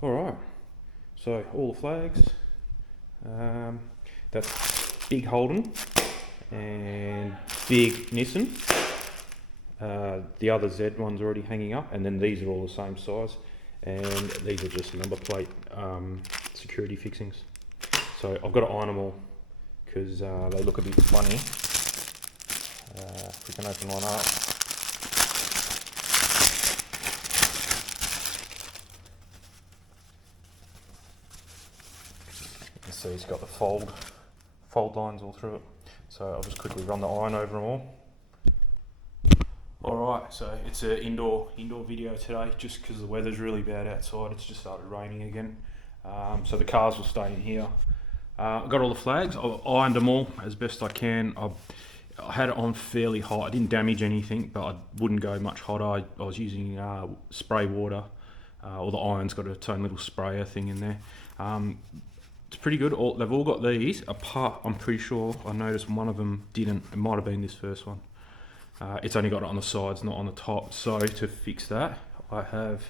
Alright, so all the flags, that's big Holden and big Nissan. The other Z one's already hanging up, and then these are all the same size, and these are just number plate security fixings. So I've got to iron them all because they look a bit funny. If we can open one up. So it's got the fold lines all through it. So I'll just quickly run the iron over them all. Alright, so it's an indoor video today just because the weather's really bad outside. It's just started raining again. So the cars will stay in here. I've got all the flags. I've ironed them all as best I can. I had it on fairly hot. I didn't damage anything, but I wouldn't go much hotter. I was using spray water. Or the iron's got its own little sprayer thing in there. It's pretty good. They've all got these, apart, I'm pretty sure, I noticed one of them didn't. It might have been this first one. It's only got it on the sides, not on the top. So to fix that, I have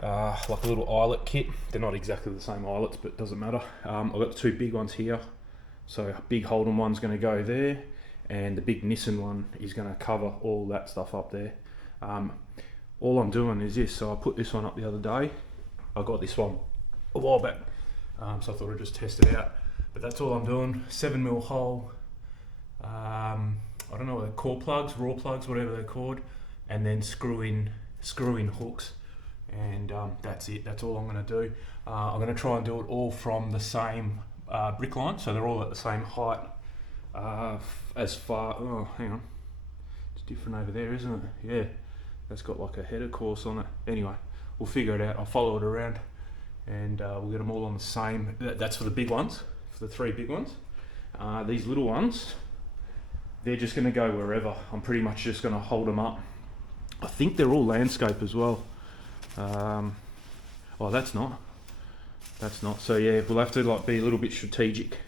like a little eyelet kit. They're not exactly the same eyelets, but it doesn't matter. I've got the two big ones here. So big Holden one's going to go there, and the big Nissan one is going to cover all that stuff up there. All I'm doing is this. So I put this one up the other day. I got this one a while back. So I thought I'd just test it out, but that's all I'm doing. 7mm hole, I don't know what they're called, plugs, raw plugs, whatever they're called, and then screw in hooks, and that's it. That's all I'm going to do. I'm going to try and do it all from the same brick line, so they're all at the same height. As far, oh hang on, it's different over there, isn't it? Yeah, that's got like a header course on it. Anyway, we'll figure it out. I'll follow it around. And we'll get them all on the same. That's for the big ones, for the three big ones. These little ones, they're just going to go wherever. I'm pretty much just going to hold them up. I think they're all landscape as well. Oh, that's not. So yeah, we'll have to like be a little bit strategic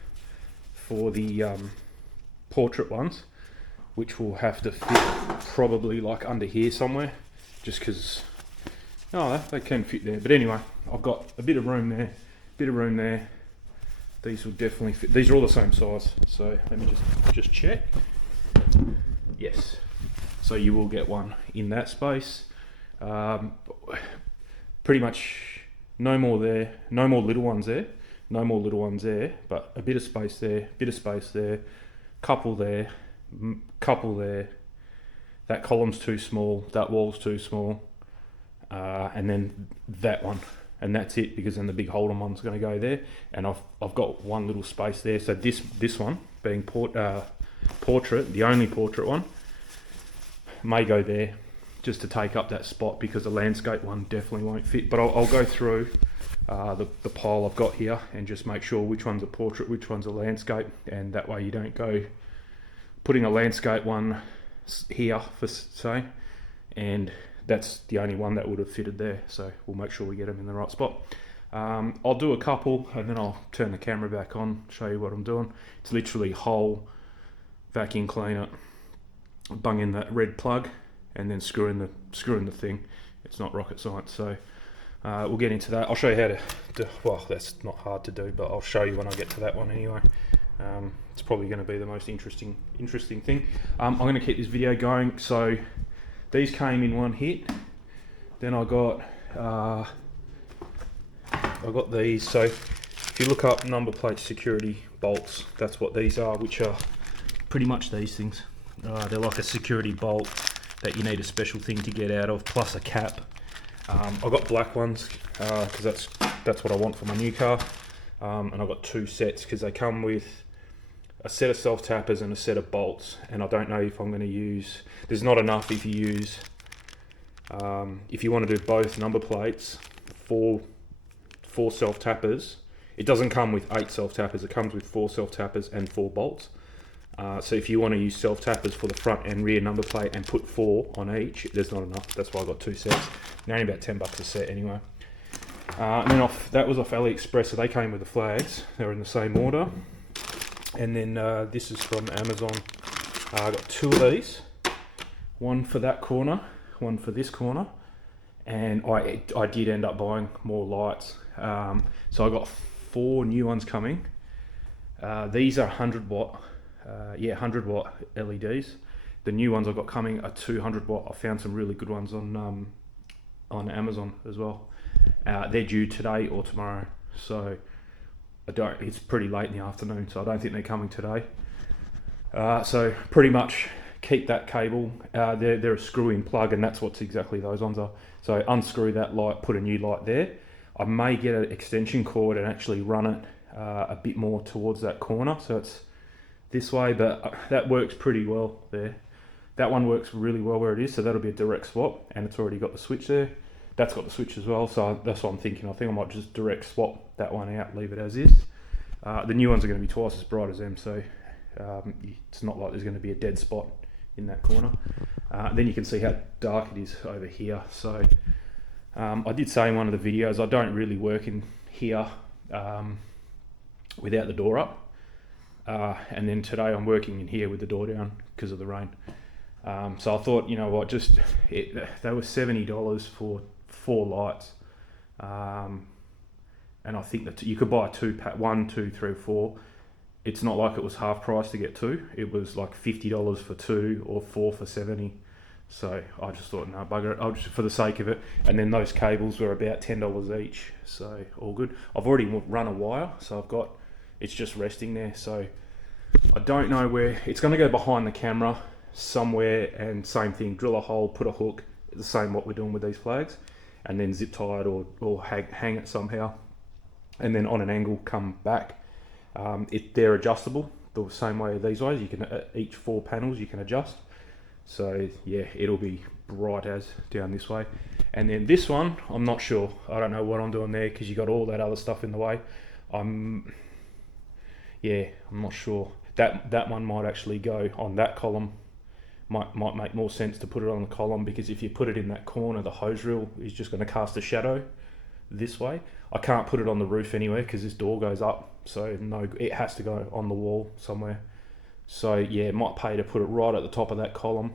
for the portrait ones, which will have to fit probably like under here somewhere, just because. Oh, they can fit there. But anyway, I've got a bit of room there, These will definitely fit. These are all the same size. So let me just check. Yes. So you will get one in that space. Pretty much no more there. No more little ones there. No more little ones there. But a bit of space there. Couple there. Couple there. That column's too small. That wall's too small. And then that one, and that's it, because then the big Holden one's going to go there, and I've got one little space there. So this one being portrait, the only portrait one, may go there just to take up that spot, because the landscape one definitely won't fit. But I'll go through the pile I've got here and just make sure which one's a portrait, which one's a landscape, and that way you don't go putting a landscape one here for say, and that's the only one that would have fitted there. So we'll make sure we get them in the right spot. I'll do a couple and then I'll turn the camera back on, show you what I'm doing. It's literally hole, vacuum clean it, bung in that red plug, and then screw in the thing. It's not rocket science. So we'll get into that. I'll show you how to do, well, that's not hard to do, but I'll show you when I get to that one anyway. It's probably going to be the most interesting thing. I'm going to keep this video going. So these came in one hit. Then I got these. So if you look up number plate security bolts, that's what these are, which are pretty much these things. They're like a security bolt that you need a special thing to get out of, plus a cap. I've got black ones because that's what I want for my new car. And I've got two sets because they come with a set of self-tappers and a set of bolts, and I don't know if I'm going to use, there's not enough if you use, if you want to do both number plates, four self-tappers. It doesn't come with 8 self-tappers, it comes with 4 self-tappers and 4 bolts. So if you want to use self-tappers for the front and rear number plate and put 4 on each, there's not enough. That's why I got 2 sets. They're only about $10 a set anyway. And then that was off AliExpress, so they came with the flags. They were in the same order. And then this is from Amazon. I got 2 of these. One for that corner, one for this corner. And I did end up buying more lights. So I got 4 new ones coming. These are 100 watt, 100 watt LEDs. The new ones I've got coming are 200 watt. I found some really good ones on Amazon as well. They're due today or tomorrow, so it's pretty late in the afternoon, so I don't think they're coming today. So pretty much keep that cable. They're a screw-in plug, and that's what exactly those ones are. So unscrew that light, put a new light there. I may get an extension cord and actually run it a bit more towards that corner, so it's this way, but that works pretty well there. That one works really well where it is, so that'll be a direct swap, and it's already got the switch there. That's got the switch as well, so that's what I'm thinking. I think I might just direct swap that one out, leave it as is. The new ones are going to be twice as bright as them, so it's not like there's going to be a dead spot in that corner. Then you can see how dark it is over here. So I did say in one of the videos, I don't really work in here without the door up. And then today I'm working in here with the door down because of the rain. So I thought, you know what, they were $70 for 4 lights. And I think that you could buy a 2-pack, 1, 2, 3, 4. It's not like it was half price to get 2. It was like $50 for 2 or 4 for 70. So I just thought, no, bugger it, I'll just for the sake of it. And then those cables were about $10 each, so all good. I've already run a wire, so it's just resting there. So I don't know where it's going to go, behind the camera somewhere, and same thing, drill a hole, put a hook, the same what we're doing with these flags, and then zip tie it or hang it somehow, and then on an angle come back. They're adjustable the same way these ways. You can each 4 panels you can adjust. So yeah, it'll be bright as down this way. And then this one, I'm not sure. I don't know what I'm doing there because you got all that other stuff in the way. I'm not sure. That one might actually go on that column. Might make more sense to put it on the column, because if you put it in that corner, the hose reel is just going to cast a shadow this way. I can't put it on the roof anywhere because this door goes up, so no, it has to go on the wall somewhere. So yeah, it might pay to put it right at the top of that column,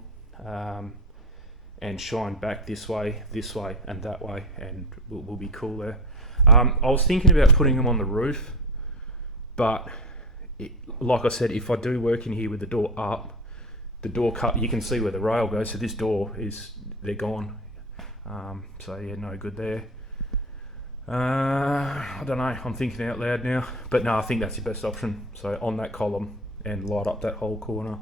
and shine back this way, and that way, and we'll be cool there. I was thinking about putting them on the roof, but like I said, if I do work in here with the door up, the door cut, you can see where the rail goes, so this door they're gone. So yeah, no good there. I don't know, I'm thinking out loud now, but no, I think that's your best option. So on that column and light up that whole corner,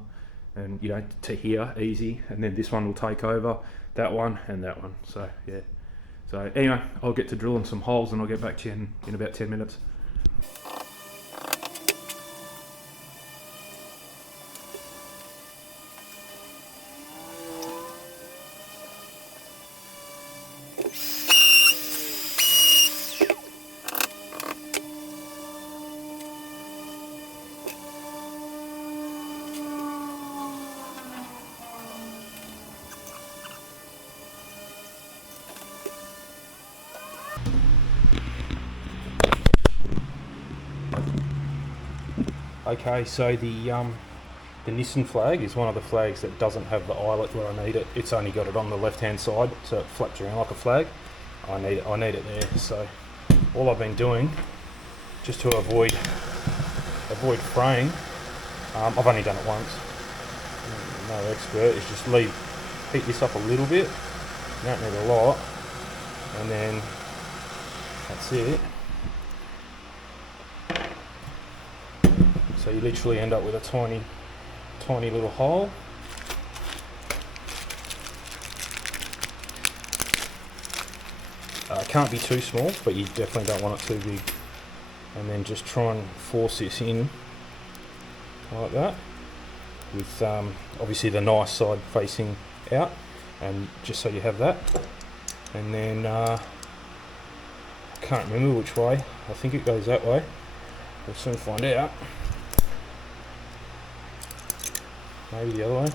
and to here, easy, and then this one will take over that one and that one. So yeah, so anyway, I'll get to drilling some holes and I'll get back to you in about 10 minutes. Okay, so the Nissan flag is one of the flags that doesn't have the eyelet where I need it. It's only got it on the left-hand side, so it flaps around like a flag. I need it there. So all I've been doing, just to avoid fraying, I've only done it once. No expert. Is just heat this up a little bit. You don't need a lot, and then that's it. So you literally end up with a tiny little hole. It can't be too small, but you definitely don't want it too big. And then just try and force this in like that, with obviously the nice side facing out, and just so you have that. And then I can't remember which way. I think it goes that way. We'll soon find out. Maybe the other way.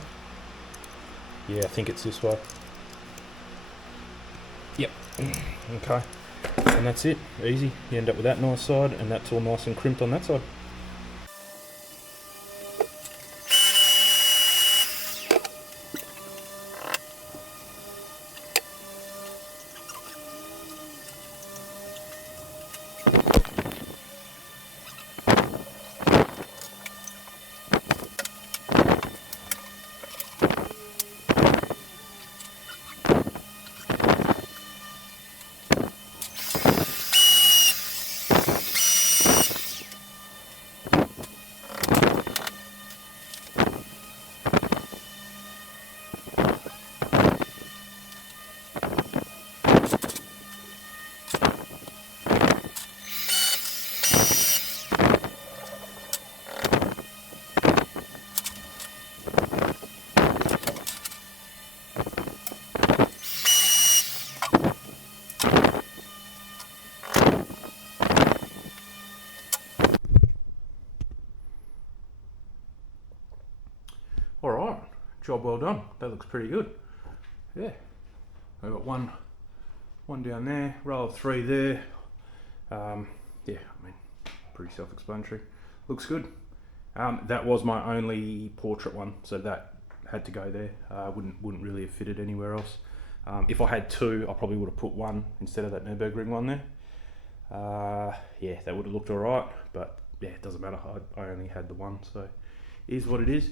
Yeah, I think it's this way. Yep. Okay. And that's it, easy. You end up with that nice side, and that's all nice and crimped on that side. Alright, job well done. That looks pretty good. Yeah. I've got one down there, row of 3 there. Yeah, I mean, pretty self-explanatory. Looks good. That was my only portrait one, so that had to go there. Wouldn't really have fitted anywhere else. If I had 2, I probably would have put 1 instead of that Nürburgring one there. Yeah, that would have looked alright, but yeah, it doesn't matter. I only had the 1, so it is what it is.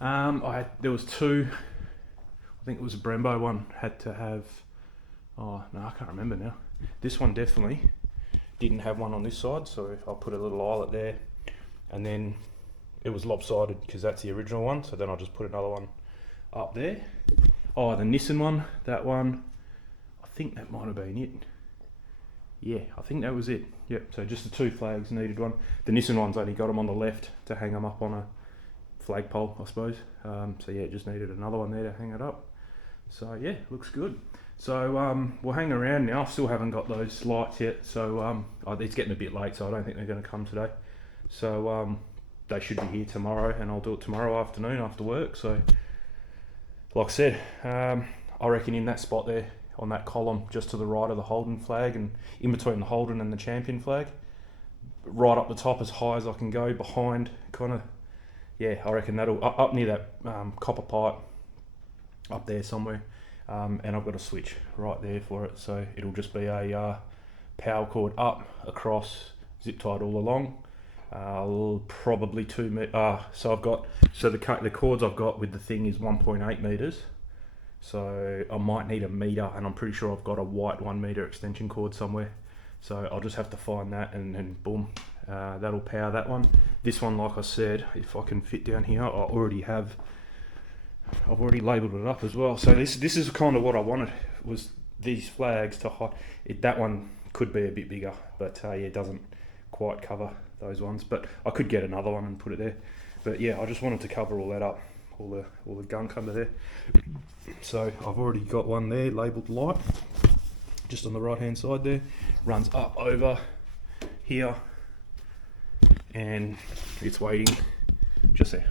There was 2. I think it was a Brembo one. Had to have. Oh no, I can't remember now. This one definitely didn't have one on this side, so I'll put a little eyelet there, and then it was lopsided because that's the original one. So then I'll just put another one up there. Oh, the Nissan one. That one. I think that might have been it. Yeah, I think that was it. Yep. So just the 2 flags needed one. The Nissan one's only got them on the left to hang them up on a flagpole, I suppose. So yeah, just needed another one there to hang it up. So yeah, looks good. So we'll hang around now. I still haven't got those lights yet, so it's getting a bit late, so I don't think they're going to come today. So they should be here tomorrow, and I'll do it tomorrow afternoon after work. So like I said, I reckon in that spot there on that column just to the right of the Holden flag, and in between the Holden and the Champion flag, right up the top as high as I can go behind, kind of. Yeah, I reckon that'll up near that copper pipe up there somewhere, and I've got a switch right there for it, so it'll just be a power cord up, across, zip tied all along. Probably 2 meters. So I've got the cords I've got with the thing is 1.8 meters. So I might need a meter, and I'm pretty sure I've got a white 1 meter extension cord somewhere. So I'll just have to find that, and then boom, that'll power that one. This one, like I said, if I can fit down here, I've already labelled it up as well. So this is kind of what I wanted, was these flags to hide. That one could be a bit bigger, but yeah, it doesn't quite cover those ones. But I could get another one and put it there. But yeah, I just wanted to cover all that up, all the gunk under there. So I've already got one there labelled light, just on the right hand side there. Runs up over here, and it's waiting just there.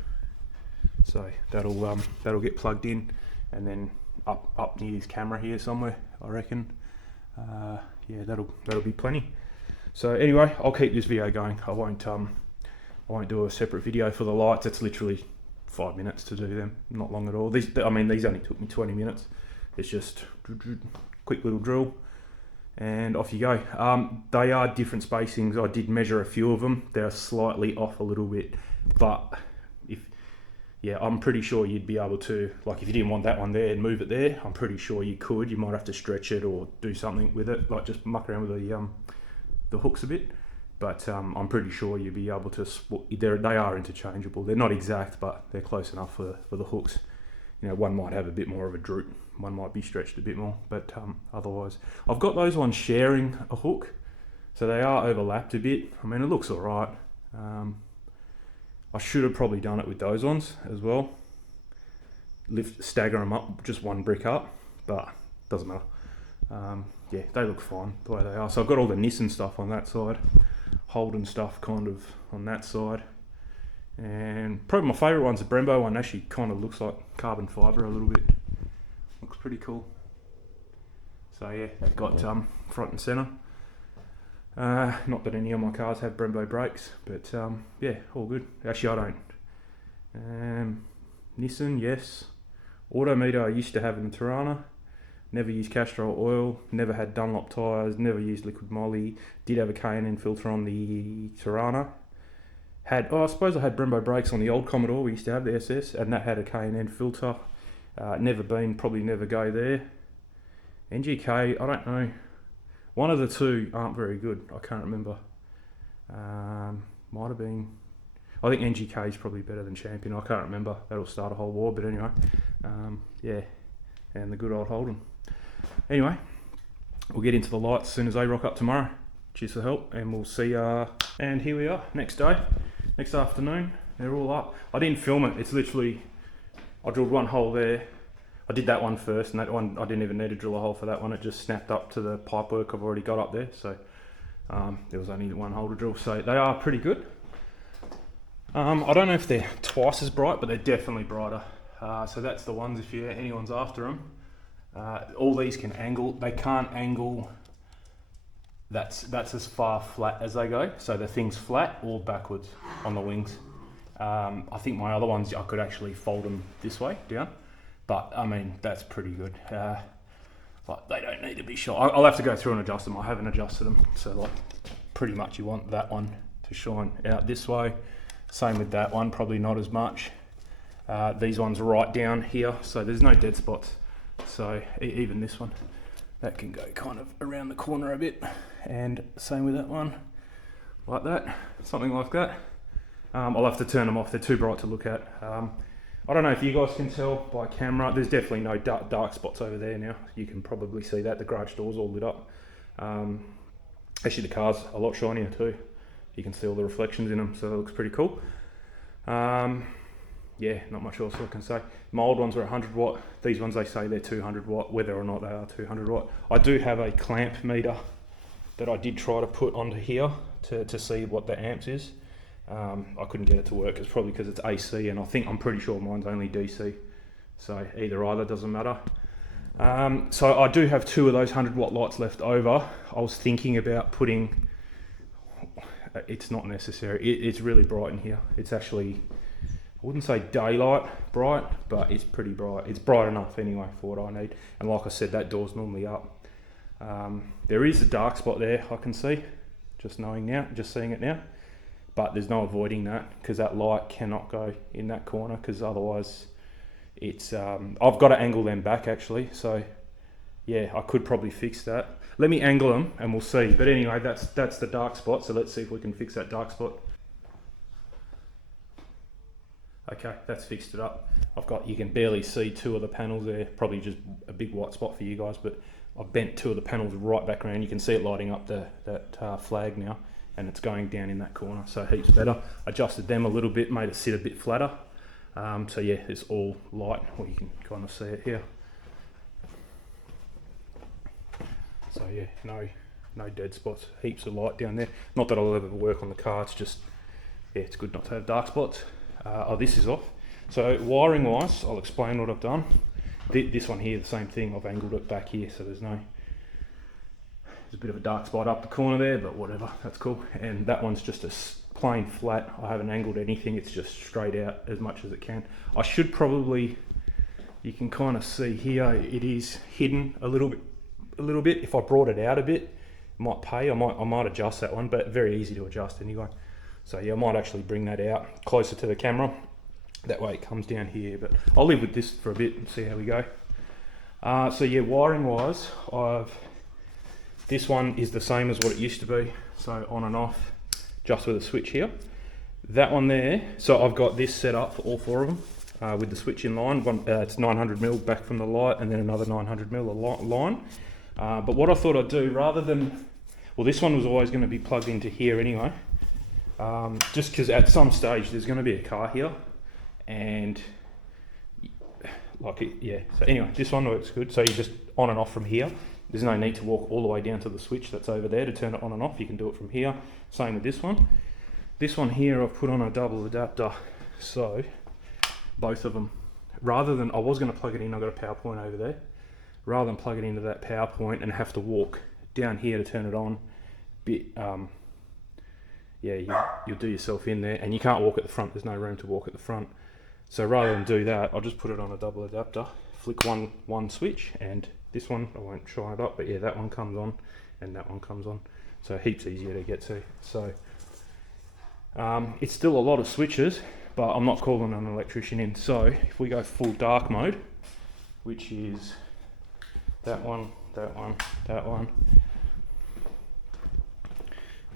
So that'll get plugged in, and then up near his camera here somewhere, I reckon. Yeah, that'll be plenty. So anyway, I'll keep this video going. I won't do a separate video for the lights. It's literally 5 minutes to do them, not long at all. These only took me 20 minutes. It's just quick little drill, and off you go. They are different spacings. I did measure a few of them. They're slightly off a little bit, but I'm pretty sure you'd be able to, like if you didn't want that one there and move it there, I'm pretty sure you could. You might have to stretch it or do something with it, like just muck around with the hooks a bit. But I'm pretty sure you'd be able to, they are interchangeable. They're not exact, but they're close enough for the hooks. You know, one might have a bit more of a droop, one might be stretched a bit more, but otherwise. I've got those ones sharing a hook, so they are overlapped a bit. I mean, it looks all right. I should have probably done it with those ones as well. Stagger them up, just one brick up, but doesn't matter. Yeah, they look fine the way they are. So I've got all the Nissan stuff on that side, Holden stuff kind of on that side, and probably my favourite one's the Brembo one. Actually kind of looks like carbon fibre a little bit. Looks pretty cool. So yeah, got front and centre. Not that any of my cars have Brembo brakes, but yeah, all good. Actually, I don't. Nissan, yes. Autometer I used to have in the Tirana. Never used Castrol oil, never had Dunlop tyres, never used liquid moly. Did have a K&N filter on the Tirana. I suppose I had Brembo brakes on the old Commodore we used to have, the SS, and that had a K&N filter. Probably never go there. NGK, I don't know. One of the two aren't very good, I can't remember. Might have been... I think NGK is probably better than Champion, I can't remember. That'll start a whole war, but anyway. Yeah, and the good old Holden. Anyway, we'll get into the lights as soon as they rock up tomorrow. Cheers for the help, and we'll see ya. And here we are, next day, next afternoon. They're all up. I didn't film it. It's literally, I drilled one hole there. I did that one first, and that one I didn't even need to drill a hole for that one. It just snapped up to the pipe work I've already got up there. So there was only one hole to drill. So they are pretty good. I don't know if they're twice as bright, but they're definitely brighter. So that's the ones if anyone's after them. All these can angle. They can't angle. That's as far flat as they go. So the thing's flat or backwards on the wings. I think my other ones I could actually fold them this way down, but I mean that's pretty good. Like they don't need to be shot. I'll have to go through and adjust them. I haven't adjusted them. So like pretty much you want that one to shine out this way. Same with that one. Probably not as much. These ones right down here, so there's no dead spots. So even this one, that can go kind of around the corner a bit, and same with that one, like that, something like that. I'll have to turn them off, they're too bright to look at. I don't know if you guys can tell by camera, there's definitely no dark spots over there now. You can probably see that, the garage door's all lit up. Actually the car's a lot shinier too. You can see all the reflections in them, so that looks pretty cool. Yeah, not much else I can say. My old ones are 100 watt. These ones they say they're 200 watt, whether or not they are 200 watt. I do have a clamp meter that I did try to put onto here to see what the amps is. I couldn't get it to work. It's probably because it's AC, and I'm pretty sure mine's only DC. So either doesn't matter. So I do have two of those 100 watt lights left over. I was thinking about putting, it's not necessary. It's really bright in here. It's actually, I wouldn't say daylight bright, but it's pretty bright. It's bright enough anyway for what I need. And like I said, that door's normally up. There is a dark spot there I can see, just seeing it now. But there's no avoiding that because that light cannot go in that corner because otherwise it's, I've got to angle them back actually. So yeah, I could probably fix that. Let me angle them and we'll see. But anyway, that's the dark spot. So let's see if we can fix that dark spot. Okay, that's fixed it up. You can barely see two of the panels there, probably just a big white spot for you guys, but I've bent two of the panels right back around. You can see it lighting up that flag now, and it's going down in that corner, so heaps better. Adjusted them a little bit, made it sit a bit flatter. So yeah, it's all light, well you can kind of see it here. So yeah, no dead spots, heaps of light down there. Not that I'll ever work on the car, it's just, yeah, it's good not to have dark spots. This is off. So wiring wise, I'll explain what I've done. This one here, the same thing, I've angled it back here, so there's a bit of a dark spot up the corner there, but whatever, that's cool. And that one's just a plain flat. I haven't angled anything, it's just straight out as much as it can. I should probably, you can kind of see here, it is hidden a little bit. If I brought it out a bit, it might pay. I might adjust that one, but very easy to adjust anyway. So yeah, I might actually bring that out closer to the camera. That way it comes down here, but I'll live with this for a bit and see how we go. So yeah, wiring wise, this one is the same as what it used to be. So on and off, just with a switch here. That one there, so I've got this set up for all four of them with the switch in line. It's 900mm back from the light and then another 900mm line. But what I thought I'd do, rather than, well this one was always going to be plugged into here anyway. Just because at some stage there's going to be a car here, and yeah. So anyway, this one works good. So you just on and off from here. There's no need to walk all the way down to the switch that's over there to turn it on and off. You can do it from here. Same with this one. This one here I've put on a double adapter. So both of them, rather than, I was going to plug it in, I've got a power point over there. Rather than plug it into that power point and have to walk down here to turn it on, bit, yeah, you'll do yourself in there, and you can't walk at the front. There's no room to walk at the front. So rather than do that, I'll just put it on a double adapter, flick one switch, and this one, I won't shine it up, but yeah, that one comes on and that one comes on. So heaps easier to get to. So it's still a lot of switches, but I'm not calling an electrician in. So if we go full dark mode, which is that one, that one, that one,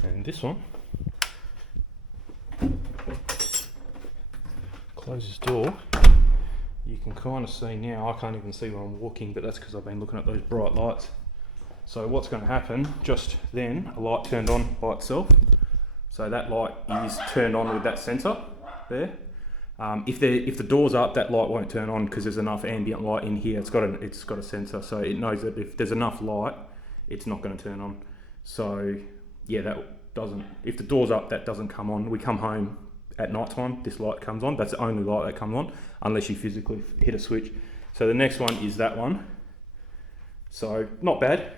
and this one, close this door, you can kind of see now, I can't even see where I'm walking, but that's because I've been looking at those bright lights. So what's going to happen, just then, a light turned on by itself. So that light is turned on with that sensor there. If the door's up, that light won't turn on because there's enough ambient light in here. It's got a sensor, so it knows that if there's enough light, it's not going to turn on. So yeah, if the door's up, that doesn't come on. We come home at night time, this light comes on. That's the only light that comes on, unless you physically hit a switch. So the next one is that one. So not bad.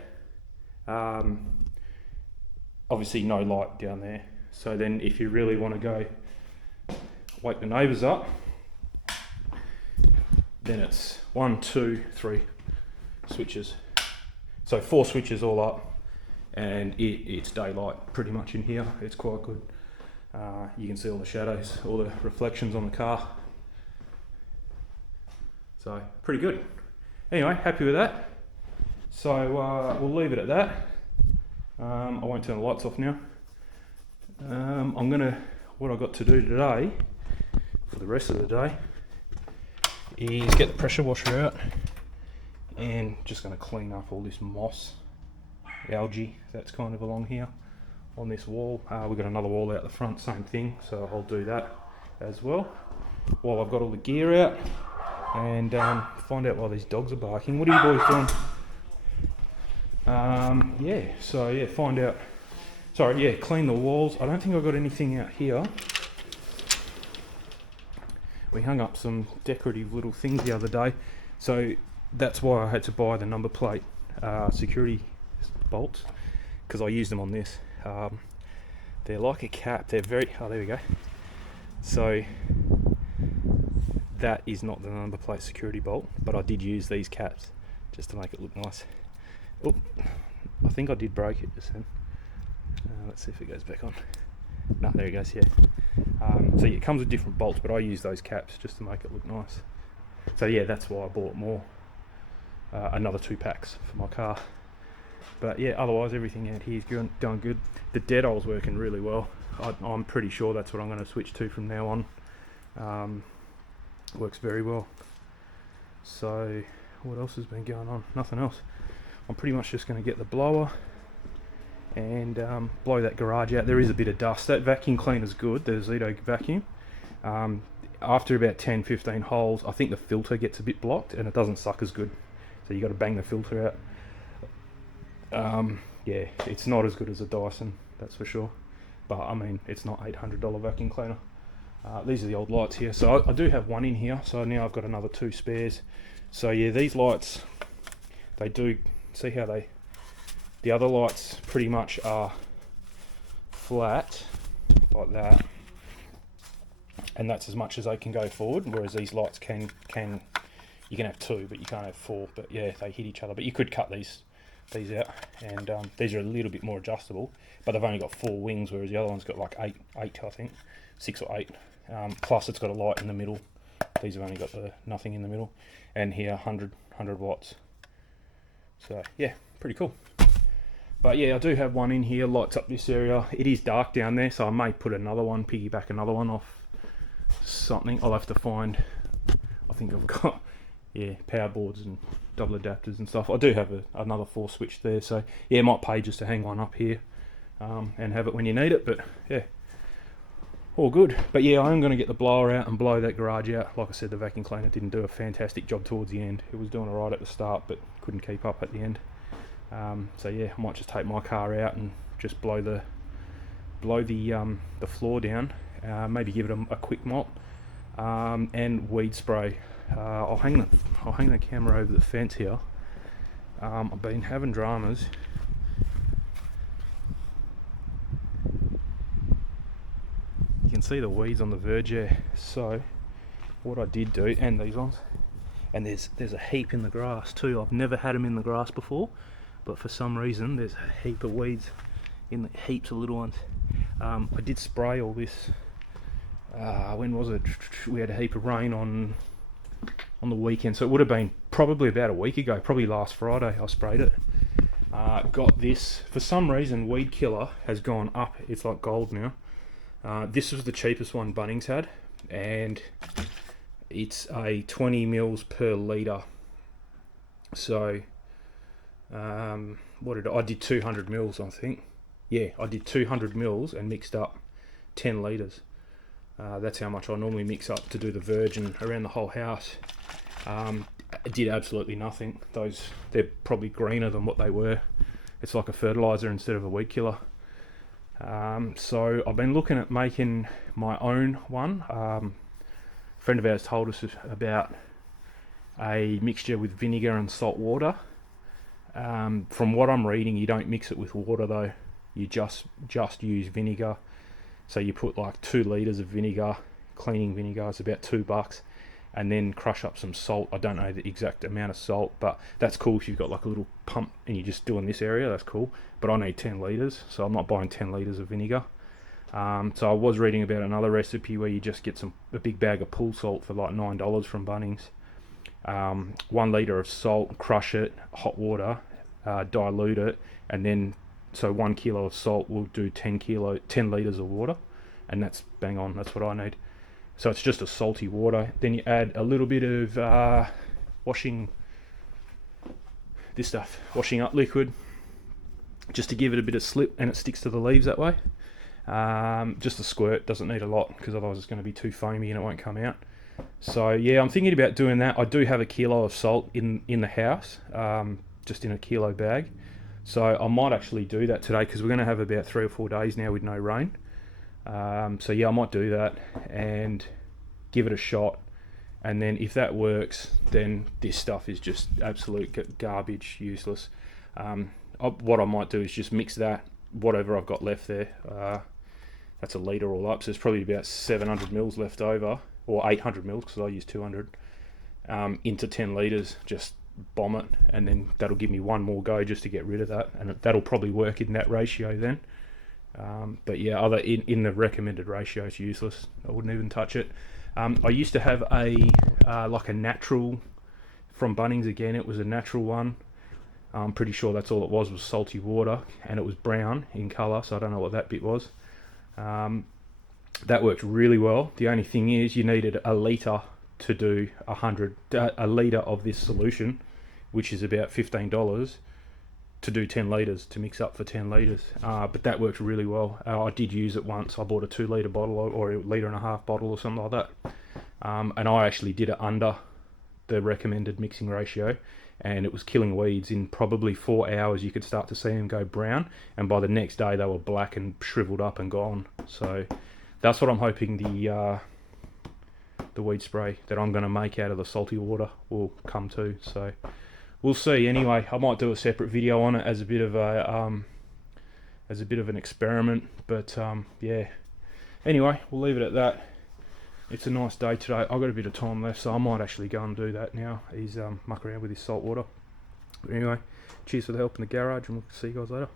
Obviously no light down there. So then if you really want to go wake the neighbours up, then it's 1, 2, 3 switches. So 4 switches all up, and it's daylight pretty much in here. It's quite good. You can see all the shadows, all the reflections on the car. So pretty good. Anyway, happy with that. So we'll leave it at that. I won't turn the lights off now. What I've got to do today, for the rest of the day, is get the pressure washer out and just going to clean up all this moss, algae that's kind of along here on this wall. We've got another wall out the front, same thing, so I'll do that as well while I've got all the gear out, and find out why these dogs are barking. What are you boys doing? Find out. Sorry, yeah, clean the walls. I don't think I've got anything out here. We hung up some decorative little things the other day, so that's why I had to buy the number plate security bolts, because I use them on this. They're like a cap. They're very, oh, there we go. So that is not the number plate security bolt, but I did use these caps just to make it look nice. Oh, I think I did break it just then. Let's see if it goes back on. No, there it goes, yeah. So yeah, it comes with different bolts, but I use those caps just to make it look nice. So yeah, that's why I bought more. Another 2 packs for my car. But yeah, otherwise everything out here is going good. The dead oil's working really well. I'm pretty sure that's what I'm going to switch to from now on. Works very well. So what else has been going on? Nothing else. I'm pretty much just going to get the blower and blow that garage out. There is a bit of dust. That vacuum cleaner's good, the Zito vacuum. After about 10-15 holes, I think the filter gets a bit blocked and it doesn't suck as good. So you got to bang the filter out. Yeah, it's not as good as a Dyson, that's for sure. But I mean, it's not $800 vacuum cleaner. These are the old lights here. So I do have one in here, so now I've got another 2 spares. So yeah, these lights, they do, see how the other lights pretty much are flat, like that. And that's as much as they can go forward, whereas these lights you can have 2, but you can't have 4. But yeah, they hit each other. But you could cut these out, and these are a little bit more adjustable, but they've only got 4 wings, whereas the other one's got like 8 I think, 6 or 8. Plus it's got a light in the middle. These have only got nothing in the middle, and here 100 watts. So yeah, pretty cool. But yeah, I do have one in here, lights up this area. It is dark down there, so I may put another one, piggyback another one off something. I'll have to find, I think I've got, yeah, power boards and double adapters and stuff. I do have another 4 switch there, so yeah, it might pay just to hang one up here and have it when you need it. But yeah, all good. But yeah, I am going to get the blower out and blow that garage out. Like I said, the vacuum cleaner didn't do a fantastic job towards the end. It was doing alright at the start, but couldn't keep up at the end. So yeah, I might just take my car out and just blow the floor down. Maybe give it a quick mop and weed spray. I'll hang the camera over the fence here. I've been having dramas can see the weeds on the verge there. So what I did do, and these ones, and there's a heap in the grass too. I've never had them in the grass before, but for some reason there's a heap of weeds in the heaps of little ones. I did spray all this. When was it? We had a heap of rain on the weekend, so it would have been probably about a week ago, probably last Friday I sprayed it. Got this, for some reason Weed Killer has gone up, it's like gold now. This was the cheapest one Bunnings had, and it's a 20 mils per litre. So I did 200 mils, I think. Yeah, I did 200 mils and mixed up 10 litres. That's how much I normally mix up to do the virgin around the whole house. It did absolutely nothing. They're probably greener than what they were. It's like a fertiliser instead of a weed killer. So I've been looking at making my own one. A friend of ours told us about a mixture with vinegar and salt water. From what I'm reading, you don't mix it with water though. You just use vinegar. So you put like 2 litres of vinegar, cleaning vinegar, it's about $2, and then crush up some salt. I don't know the exact amount of salt, but that's cool if you've got like a little pump and you're just doing this area, that's cool. But I need 10 litres, so I'm not buying 10 litres of vinegar. So I was reading about another recipe where you just get a big bag of pool salt for like $9 from Bunnings. 1 litre of salt, crush it, hot water, dilute it, and then so 1 kilo of salt will do 10 litres of water, and that's bang on, that's what I need. So it's just a salty water. Then you add a little bit of washing up liquid, just to give it a bit of slip, and it sticks to the leaves that way. Just a squirt, doesn't need a lot, because otherwise it's going to be too foamy and it won't come out. So yeah, I'm thinking about doing that. I do have a kilo of salt in the house, just in a kilo bag. So I might actually do that today, because we're going to have about 3 or 4 days now with no rain. So yeah, I might do that and give it a shot. And then if that works, then this stuff is just absolute garbage, useless. What I might do is just mix that, whatever I've got left there. That's a litre all up, so there's probably about 700 mils left over, or 800 mils because I use 200, into 10 litres. Just bomb it, and then that'll give me one more go just to get rid of that, and that'll probably work in that ratio then. But yeah, in the recommended ratio, it's useless. I wouldn't even touch it. I used to have like a natural from Bunnings. Again, it was a natural one. I'm pretty sure that's all it was salty water, and it was brown in colour, so I don't know what that bit was. That worked really well. The only thing is you needed a litre to do a litre of this solution, which is about $15, to do 10 litres, to mix up for 10 litres. But that worked really well. I did use it once. I bought a 2 litre bottle or a litre and a half bottle or something like that. And I actually did it under the recommended mixing ratio, and it was killing weeds. In probably 4 hours you could start to see them go brown, and by the next day they were black and shriveled up and gone. So that's what I'm hoping the weed spray that I'm going to make out of the salty water will come to. So we'll see. Anyway, I might do a separate video on it as a bit of an experiment, but yeah, anyway, we'll leave it at that. It's a nice day today. I've got a bit of time left, so I might actually go and do that now. He's muck around with his salt water. But anyway, cheers for the help in the garage, and we'll see you guys later.